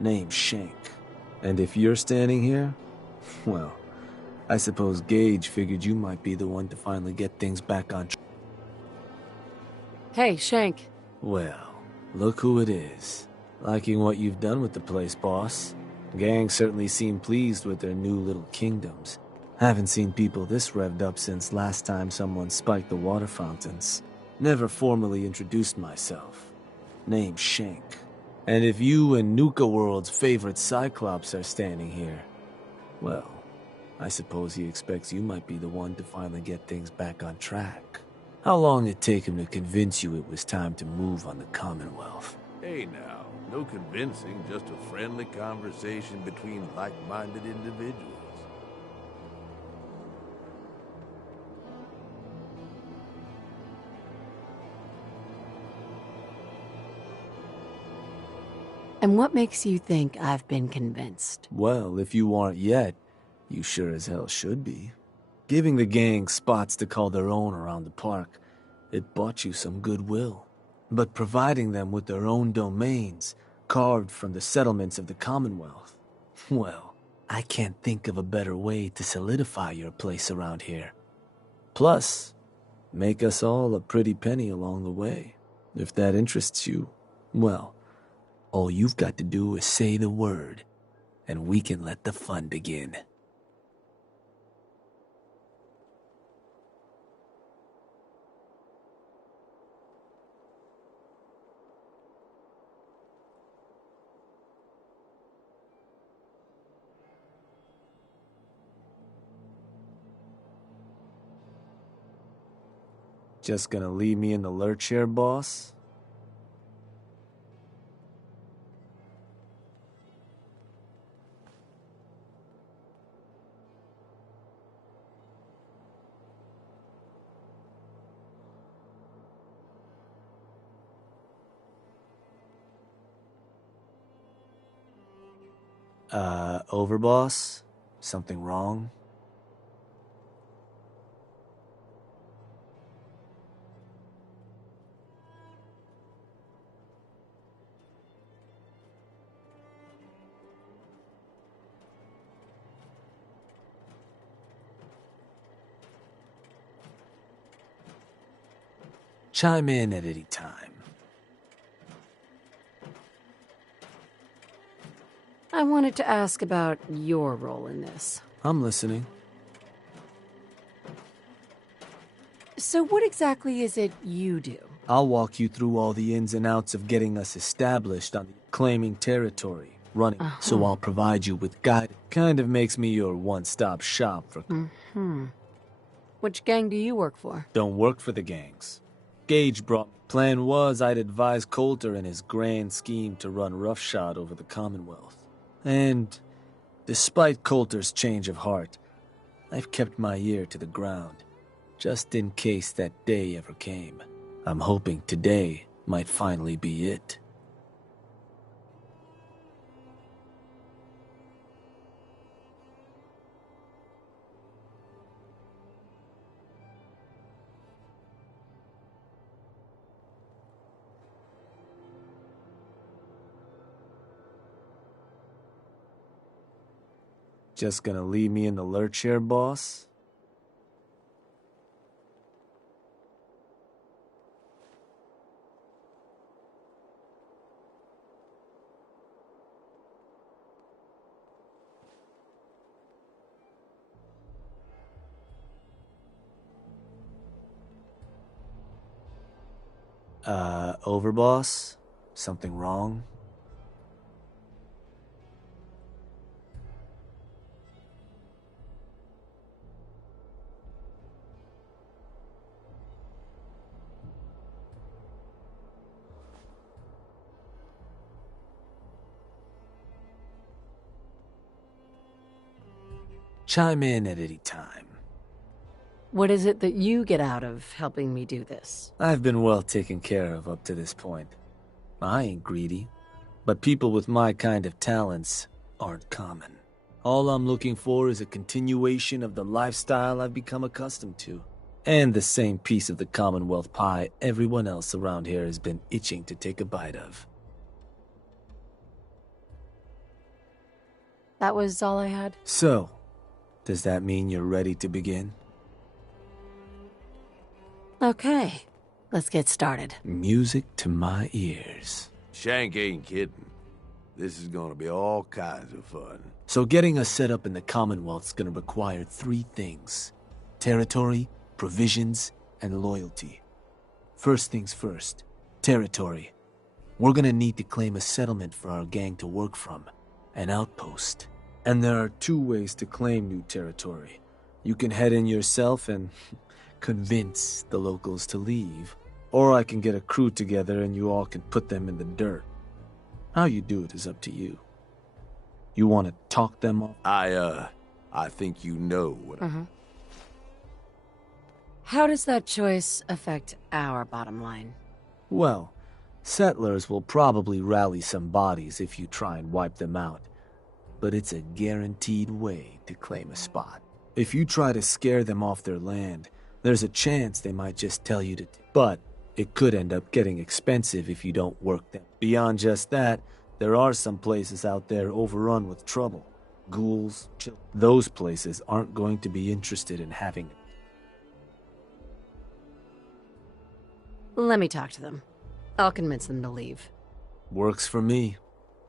Name's Shank. And if you're standing here, well, I suppose Gage figured you might be the one to finally get things back on track. Hey, Shank. Well, look who it is. Liking what you've done with the place, boss. Gang certainly seem pleased with their new little kingdoms. Haven't seen people this revved up since last time someone spiked the water fountains. Never formally introduced myself. Name's Shank. And if you and Nuka World's favorite Cyclops are standing here, well, I suppose he expects you might be the one to finally get things back on track. How long did it take him to convince you it was time to move on the Commonwealth? Hey now, no convincing, just a friendly conversation between like-minded individuals. And what makes you think I've been convinced? Well, if you aren't yet, you sure as hell should be. Giving the gang spots to call their own around the park, it bought you some goodwill. But providing them with their own domains, carved from the settlements of the Commonwealth, well, I can't think of a better way to solidify your place around here. Plus, make us all a pretty penny along the way. If that interests you, well, all you've got to do is say the word, and we can let the fun begin. Just gonna leave me in the lurch here, boss? Overboss? Something wrong? Chime in at any time. I wanted to ask about your role in this. I'm listening. So what exactly is it you do? I'll walk you through all the ins and outs of getting us established on the claiming territory, running, so I'll provide you with guidance. Kind of makes me your one-stop shop for... Which gang do you work for? Don't work for the gangs. Gage brought... Plan was I'd advise Coulter in his grand scheme to run roughshod over the Commonwealth. And, despite Coulter's change of heart, I've kept my ear to the ground, just in case that day ever came. I'm hoping today might finally be it. Just gonna leave me in the lurch here, boss? Overboss? Something wrong? Chime in at any time. What is it that you get out of helping me do this? I've been well taken care of up to this point. I ain't greedy, but people with my kind of talents aren't common. All I'm looking for is a continuation of the lifestyle I've become accustomed to, and the same piece of the Commonwealth pie everyone else around here has been itching to take a bite of. That was all I had? So, does that mean you're ready to begin? Okay, let's get started. Music to my ears. Shank ain't kidding. This is gonna be all kinds of fun. So getting us set up in the Commonwealth's gonna require 3 things. Territory, provisions, and loyalty. First things first. Territory. We're gonna need to claim a settlement for our gang to work from. An outpost. And there are 2 ways to claim new territory. You can head in yourself and convince the locals to leave. Or I can get a crew together and you all can put them in the dirt. How you do it is up to you. You want to talk them off? I think you know what How does that choice affect our bottom line? Well, settlers will probably rally some bodies if you try and wipe them out. But it's a guaranteed way to claim a spot. If you try to scare them off their land, there's a chance they might just tell you to... But it could end up getting expensive if you don't work them. Beyond just that, there are some places out there overrun with trouble. Ghouls, those places aren't going to be interested in having... Let me talk to them. I'll convince them to leave. Works for me.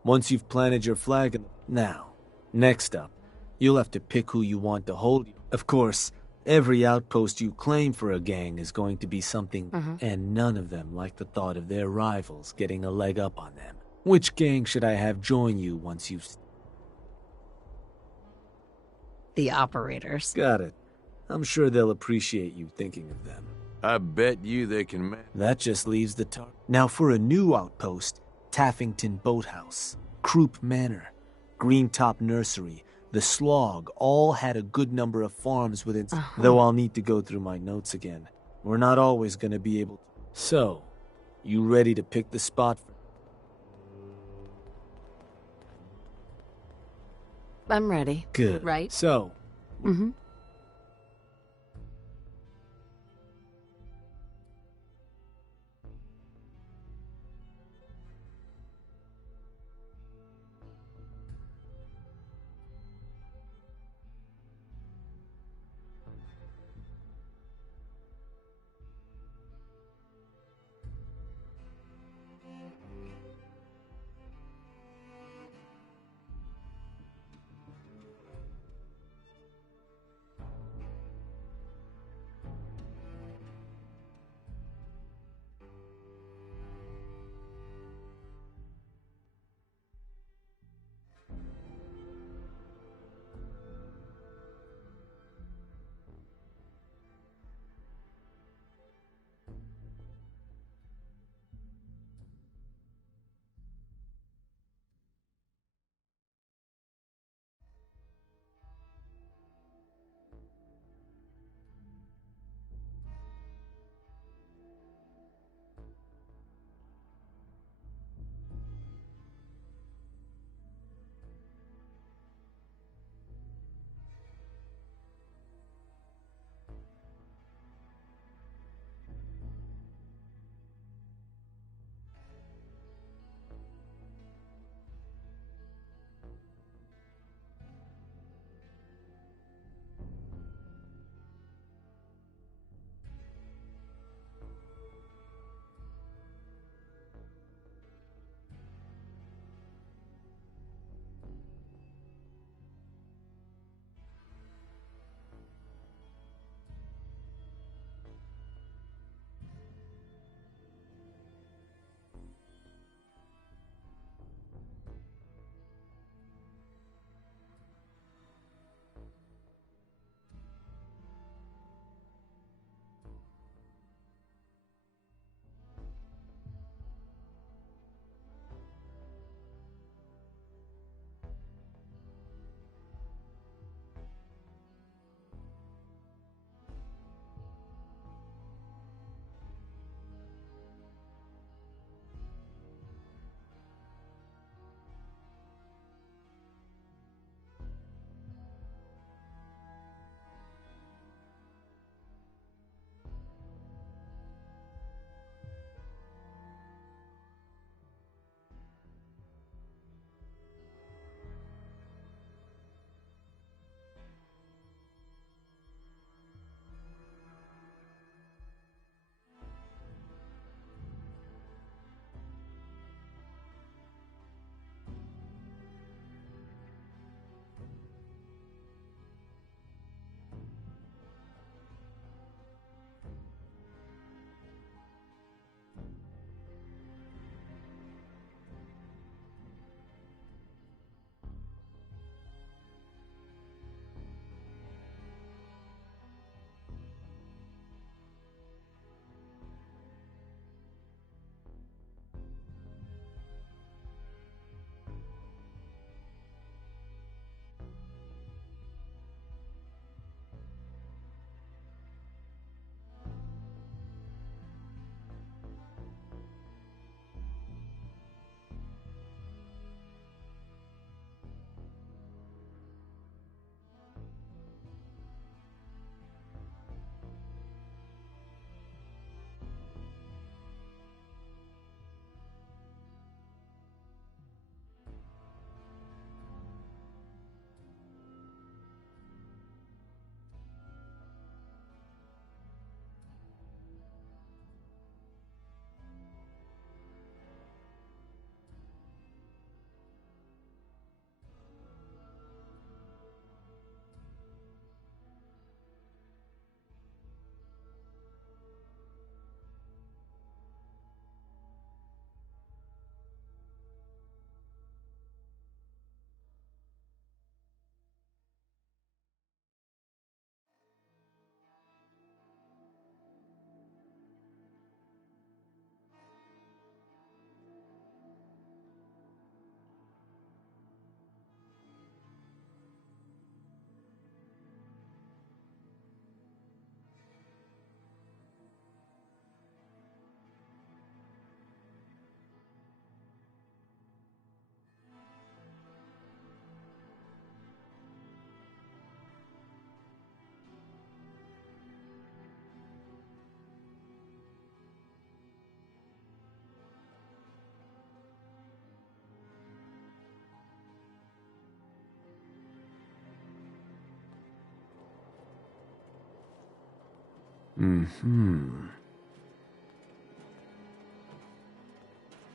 Once you've planted your flag... Now, next up, you'll have to pick who you want to hold you. Of course, every outpost you claim for a gang is going to be something, and none of them like the thought of their rivals getting a leg up on them. Which gang should I have join you once you've... The operators. Got it. I'm sure they'll appreciate you thinking of them. I bet you they can That just leaves the tar... Now for a new outpost, Taffington Boathouse, Croup Manor, Greentop Nursery, the Slog all had a good number of farms within... Though I'll need to go through my notes again. We're not always going to be able to... So, you ready to pick the spot for... I'm ready. Good. Right? So...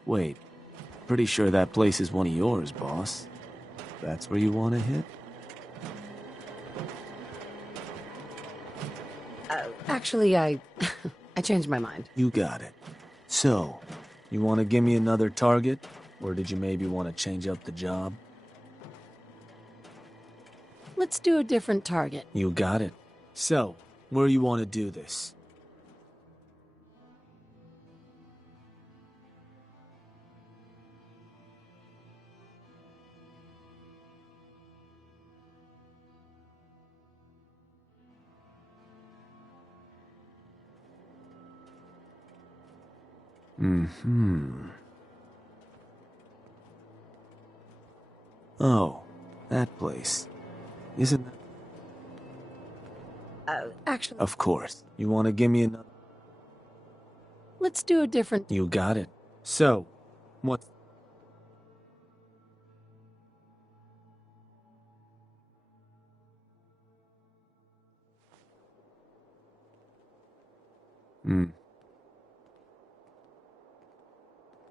Wait, pretty sure that place is one of yours, boss. That's where you want to hit? Actually, I changed my mind. You got it. So, you want to give me another target? Or did you maybe want to change up the job? Let's do a different target. You got it. So, where you want to do this? Oh, that place. Isn't that... Actually, Of course. You want to give me another... let's do a different... You got it. So, what...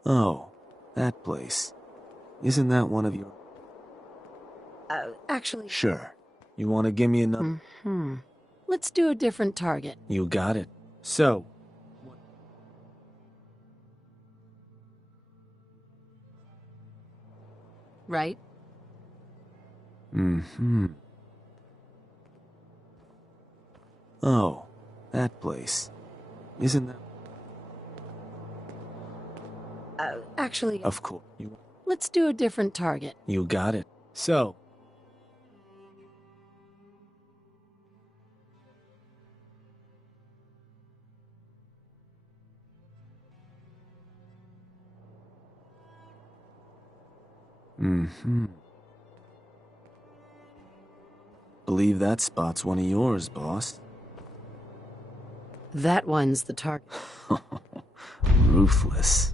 Oh, that place. Isn't that one of your... Actually... Sure. You want to give me another... Let's do a different target. You got it. So... Right? Oh, that place. Isn't that... Actually... Of course. Let's do a different target. You got it. So... Believe that spot's one of yours, boss. That one's the target. Ruthless.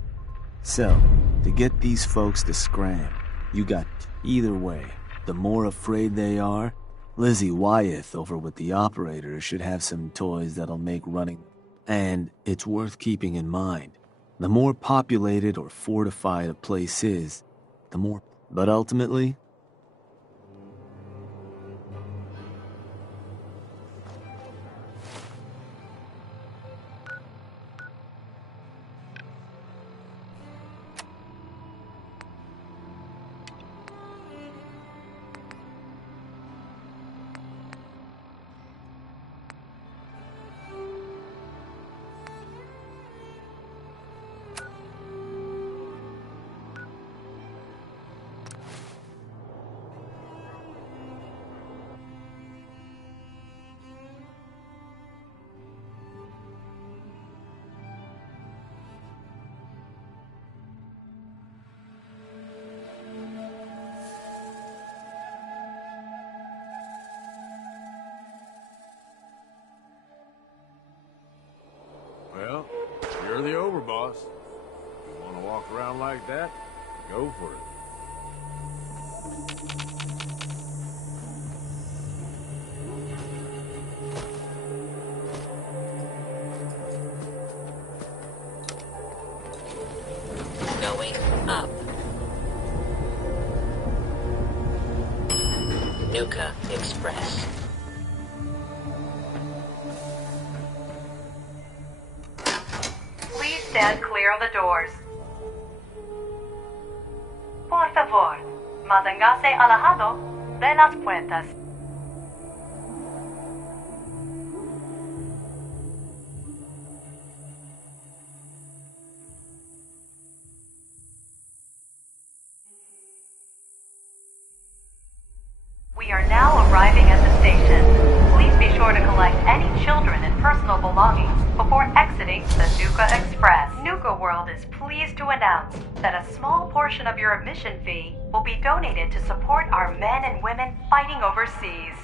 So, to get these folks to scram, you got either way. The more afraid they are, Lizzie Wyeth over with the operator should have some toys that'll make running. And it's worth keeping in mind. The more populated or fortified a place is, the more... But ultimately... Well, you're the overboss. If you want to walk around like that, go for it. Going up. Nuka Express. Please stand clear of the doors. Por favor, manténgase alejado de las puertas. We are now arriving at the station. Please be sure to collect any children and personal belongings before exiting the Nuka Express. Nuka World is pleased to announce that a small portion of your admission fee will be donated to support our men and women fighting overseas.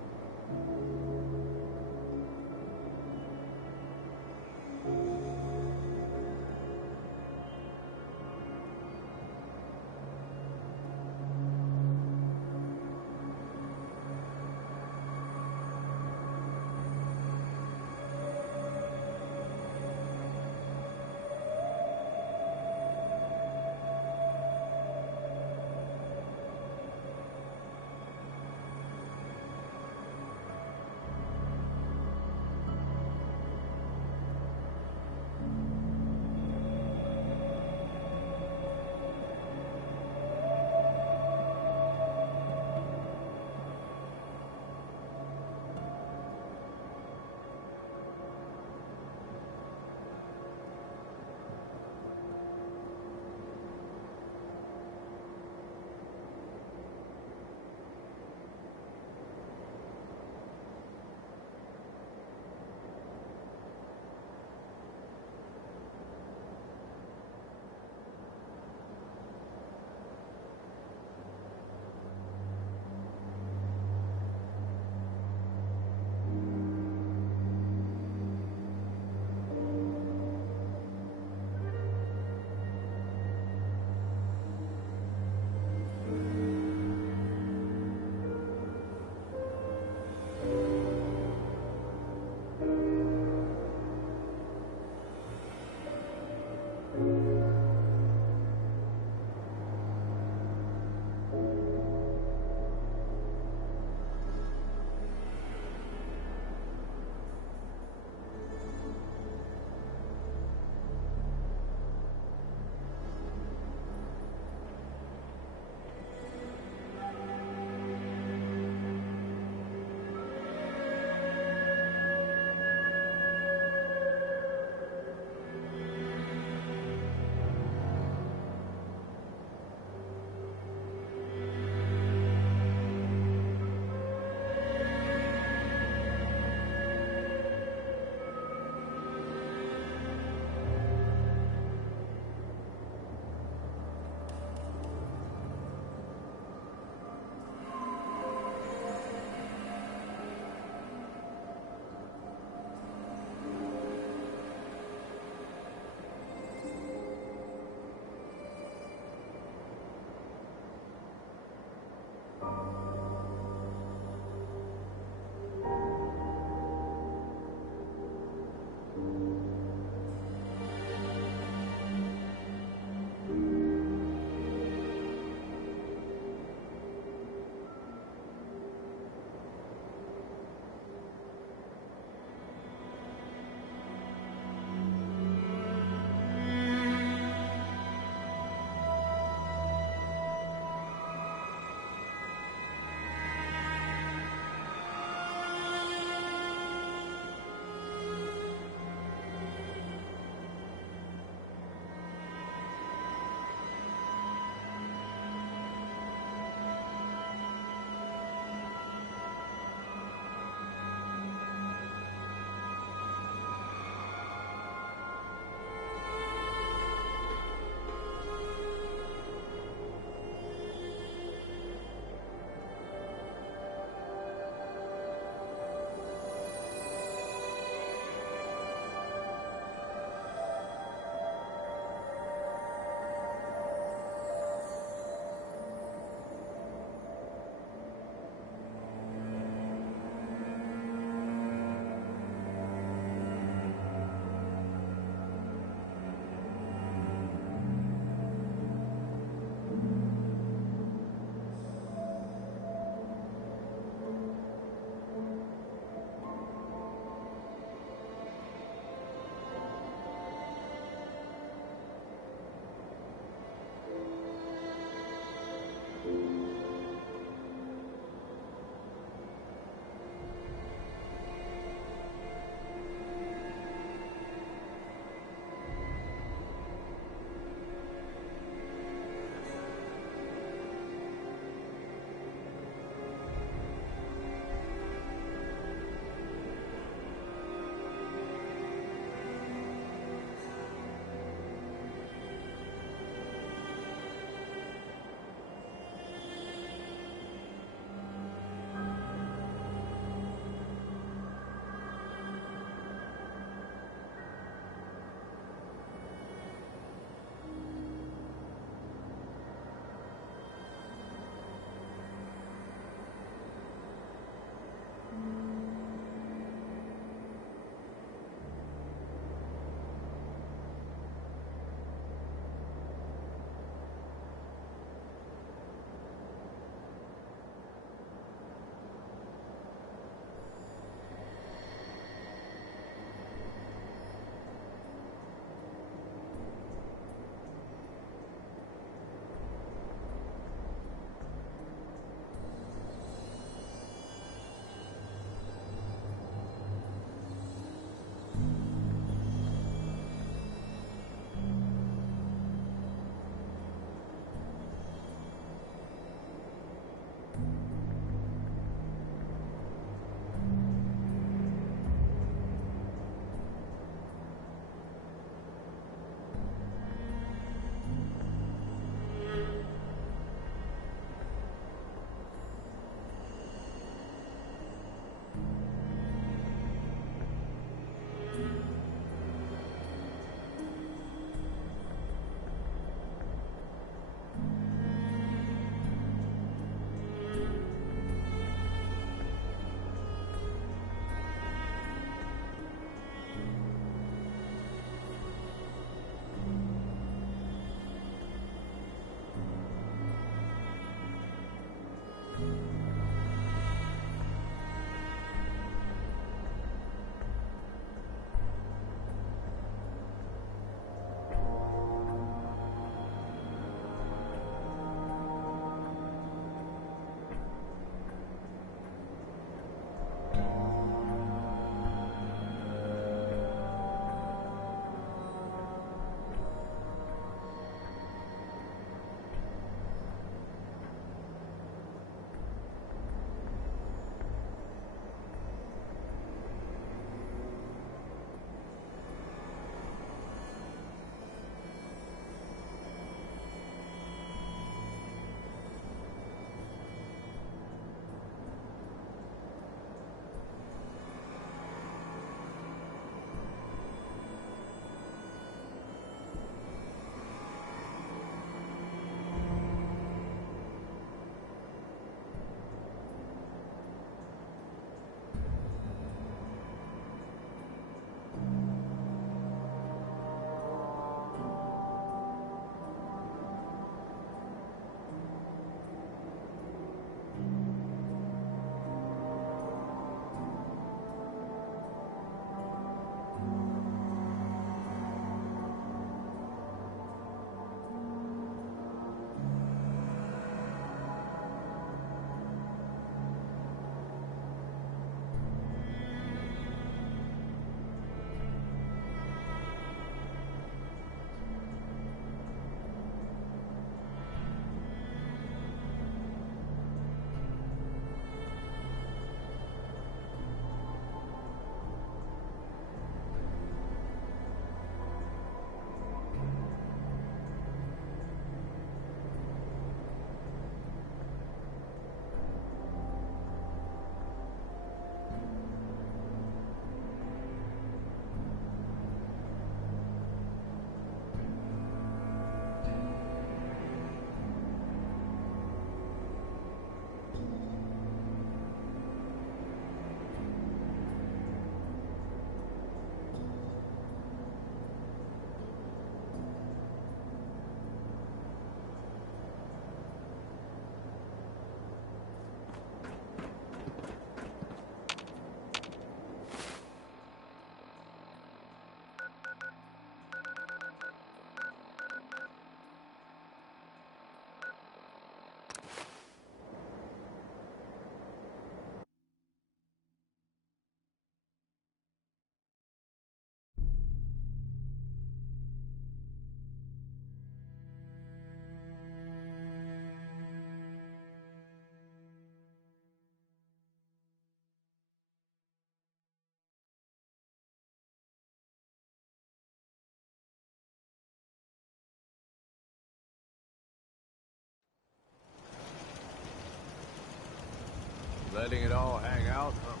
letting it all hang out. Uh-oh.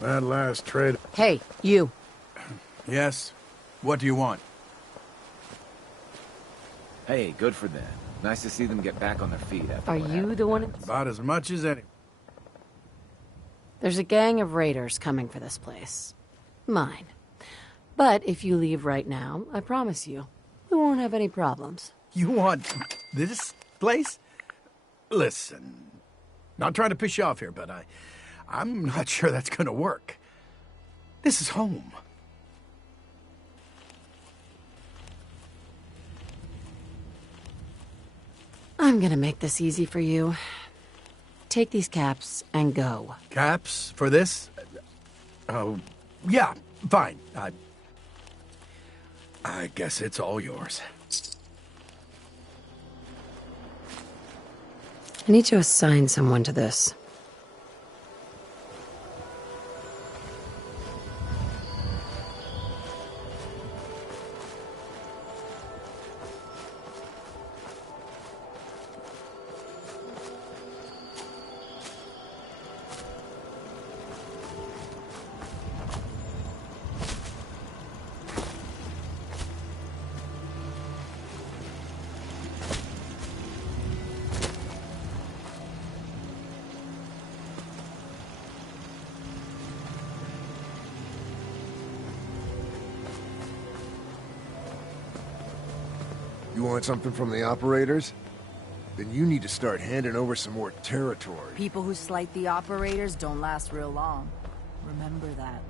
That last trade... Hey, you. Yes? What do you want? Hey, good for them. Nice to see them get back on their feet after Are what you happened. the one? About as much as any... There's a gang of raiders coming for this place. Mine. But if you leave right now, I promise you, we won't have any problems. You want this place? Listen, not trying to piss you off here, but I'm not sure that's gonna work. This is home. I'm gonna make this easy for you. Take these caps and go. Caps for this? Oh, yeah, fine. I guess it's all yours. I need to assign someone to this. You want something from the operators? Then you need to start handing over some more territory. People who slight the operators don't last real long. Remember that.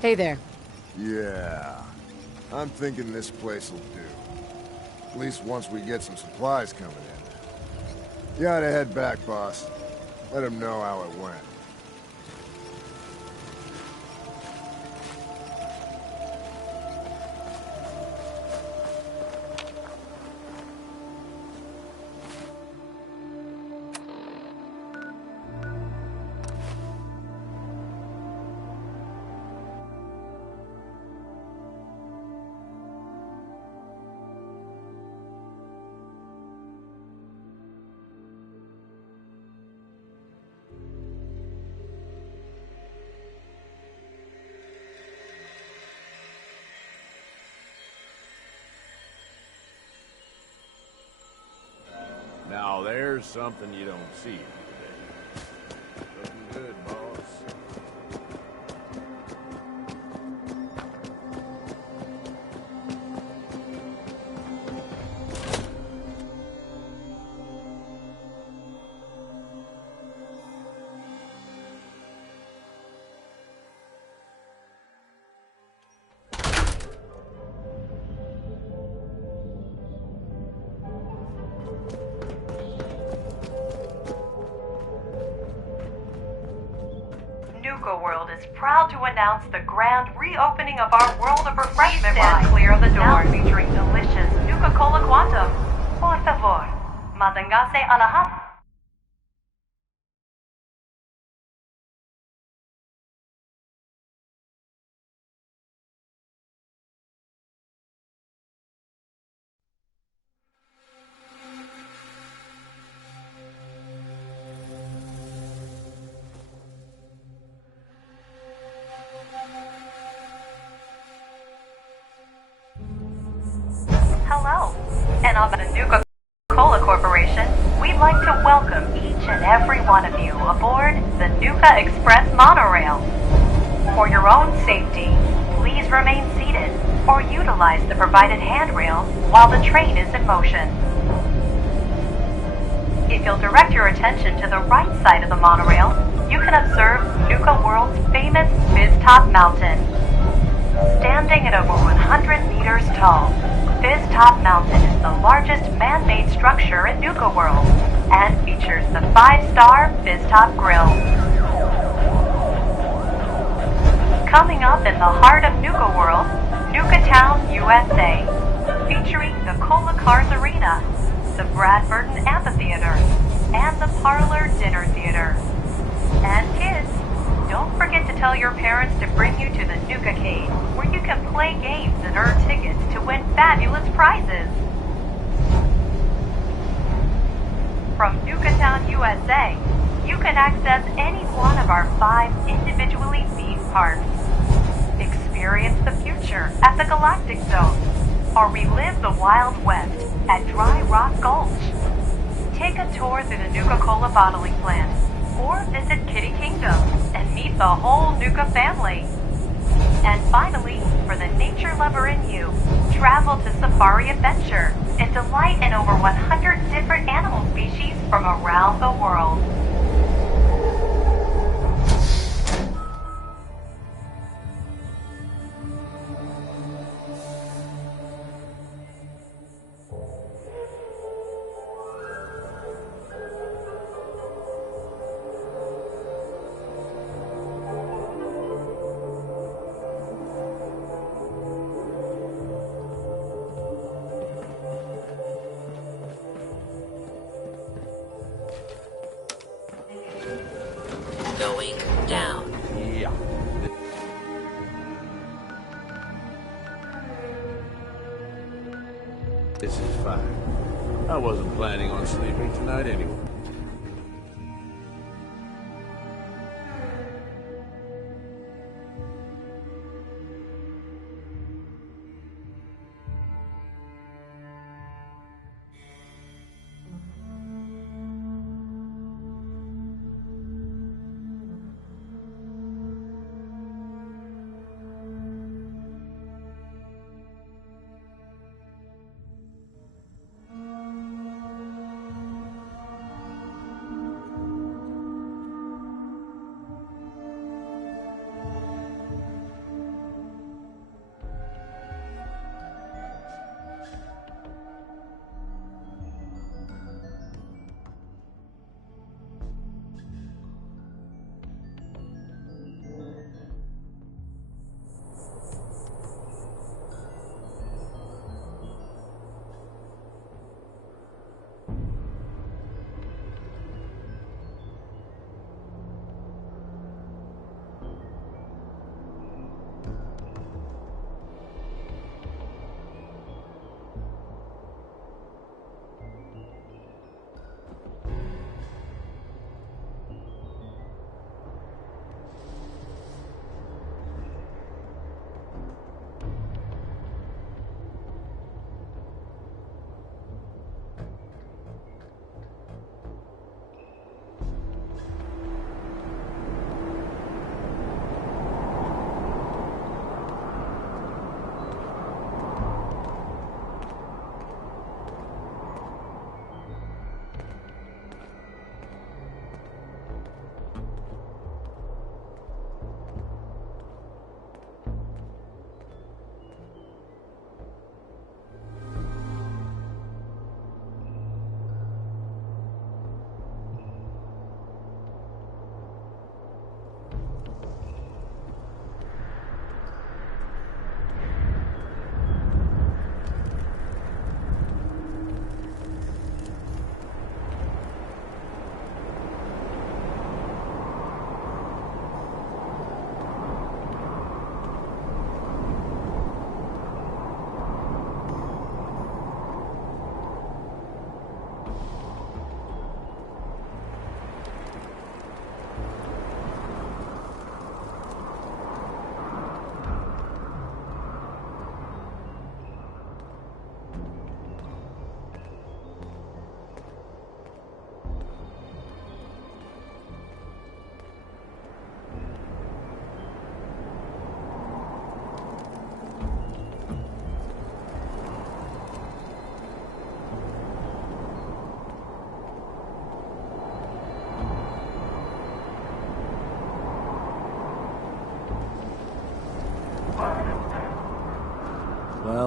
Hey there. Yeah. I'm thinking this place will do. At least once we get some supplies coming in. You ought to head back, boss. Let him know how it went. Now there's something you don't see today. Looking good, boss. Nuka World is proud to announce the grand reopening of our World of Refreshment ride. Clear of the door, featuring delicious Nuka-Cola Quantum. Por favor, manténgase a la hub. Hello, and on the Nuka-Cola Corporation, we'd like to welcome each and every one of you aboard the Nuka Express monorail. For your own safety, please remain seated or utilize the provided handrail while the train is in motion. If you'll direct your attention to the right side of the monorail, you can observe Nuka World's famous Fizz-Top Mountain. Standing at over 100 meters tall, Fizz-Top Mountain is the largest man-made structure in Nuka World and features the 5-star Fizz-Top Grill. Coming up in the heart of Nuka World, Nuka Town, USA, featuring the Cola Cars Arena, the Brad Burton Amphitheater, and the Parlor Dinner Theater. And kids, don't forget to tell your parents to bring you to the Nuka-Cade, where you can play games and earn tickets to win fabulous prizes. From Nuka Town, USA, you can access any one of our 5 individually themed parks. Experience the future at the Galactic Zone, or relive the Wild West at Dry Rock Gulch. Take a tour through the Nuka-Cola bottling plant, or visit Kitty Kingdom and meet the whole Nuka family. And finally, for the nature lover in you, travel to Safari Adventure and delight in over 100 different animal species from around the world. Going down. Yeah. This is fine. I wasn't planning on sleeping tonight anyway.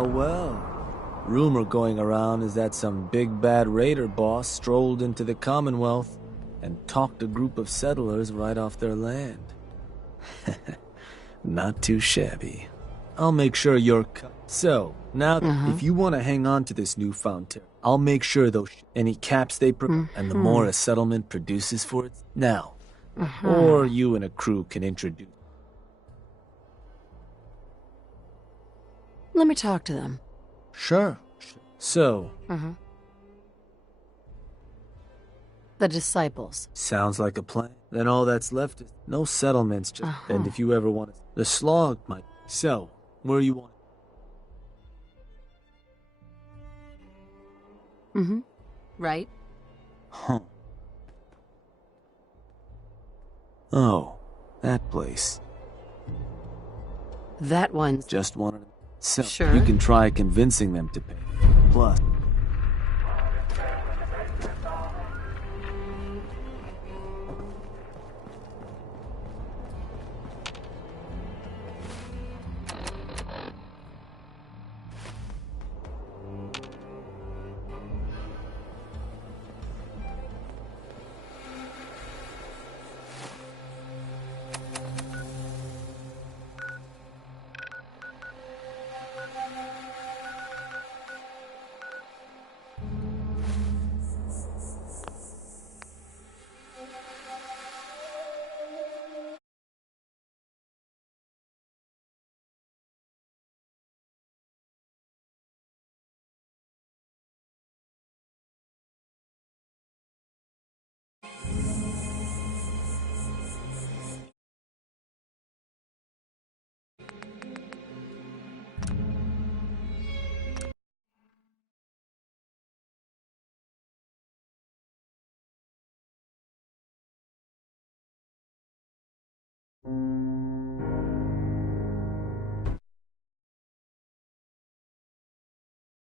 Well, well. Rumor going around is that some big bad raider boss strolled into the Commonwealth and talked a group of settlers right off their land. Not too shabby. I'll make sure you're So, now, if you want to hang on to this newfound territory, I'll make sure those any caps they and the more a settlement produces for it. Now, or you and a crew can introduce. Let me talk to them. Sure. So, The disciples. sounds like a plan. Then all that's left is no settlements. Just and if you ever want to, the slog might. So, where you want? Right? Huh. Oh, that place. That one's... Just wanted. So Sure. you can try convincing them to pay. Plus.